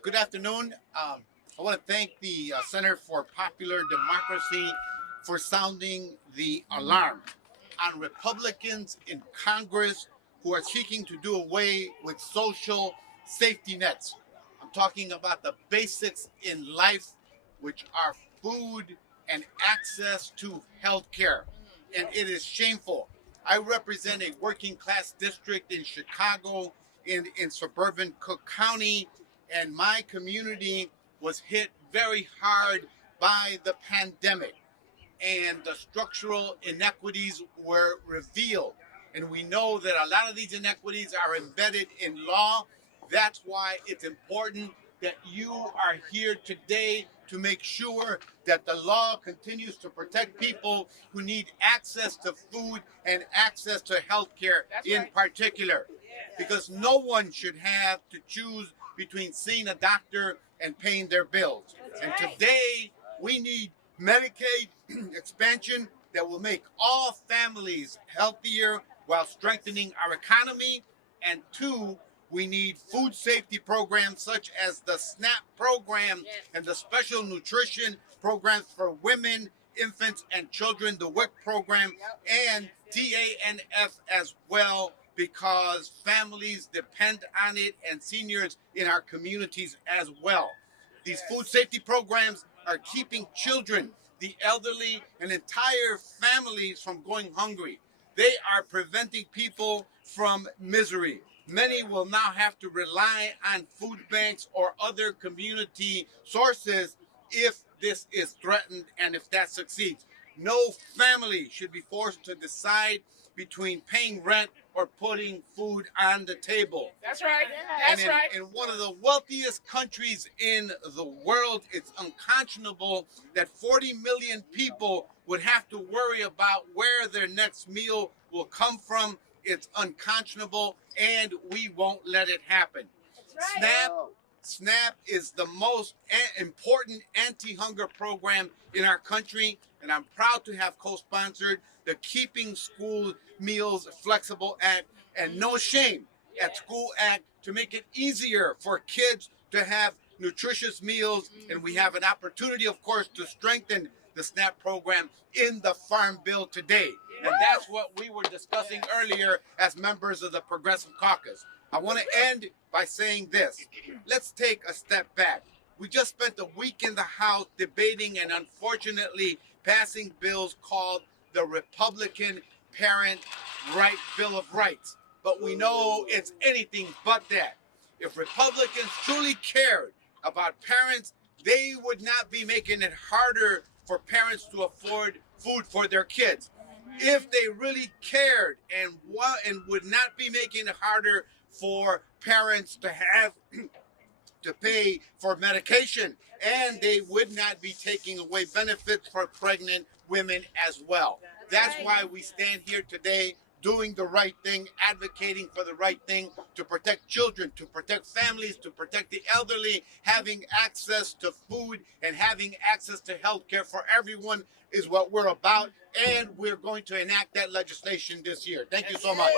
Good afternoon. I want to thank the Center for Popular Democracy for sounding the alarm on Republicans in Congress who are seeking to do away with social safety nets. I'm talking about the basics in life, which are food and access to health care. And it is shameful. I represent a working class district in Chicago, in suburban Cook County, and my community was hit very hard by the pandemic. And the structural inequities were revealed. And we know that a lot of these inequities are embedded in law. That's why it's important that you are here today to make sure that the law continues to protect people who need access to food and access to health care in particular. Because no one should have to choose between seeing a doctor and paying their bills. And today we need Medicaid expansion that will make all families healthier while strengthening our economy. And two, we need food safety programs such as the SNAP program and the special nutrition programs for women, infants, and children, the WIC program, and TANF as well, because families depend on it and seniors in our communities as well. These food safety programs are keeping children, the elderly, and entire families from going hungry. They are preventing people from misery. Many will now have to rely on food banks or other community sources if this is threatened and if that succeeds. No family should be forced to decide between paying rent or putting food on the table. That's right. That's right. In one of the wealthiest countries in the world, it's unconscionable that 40 million people would have to worry about where their next meal will come from. It's unconscionable, and we won't let it happen. That's right. SNAP is the most important anti-hunger program in our country, and I'm proud to have co-sponsored the Keeping School Meals Flexible Act and No Shame at School Act to make it easier for kids to have nutritious meals. And we have an opportunity, of course, to strengthen the SNAP program in the Farm Bill today. And that's what we were discussing earlier as members of the Progressive Caucus. I want to end by saying this. Let's take a step back. We just spent a week in the House debating and unfortunately passing bills called the Republican Parent Right Bill of Rights. But we know it's anything but that. If Republicans truly cared about parents, they would not be making it harder for parents to afford food for their kids. If they really cared and would not be making it harder for parents to have to pay for medication, and they would not be taking away benefits for pregnant women as well. That's why we stand here today doing the right thing, advocating for the right thing to protect children, to protect families, to protect the elderly. Having access to food and having access to health care for everyone is what we're about, and we're going to enact that legislation this year. Thank you so much.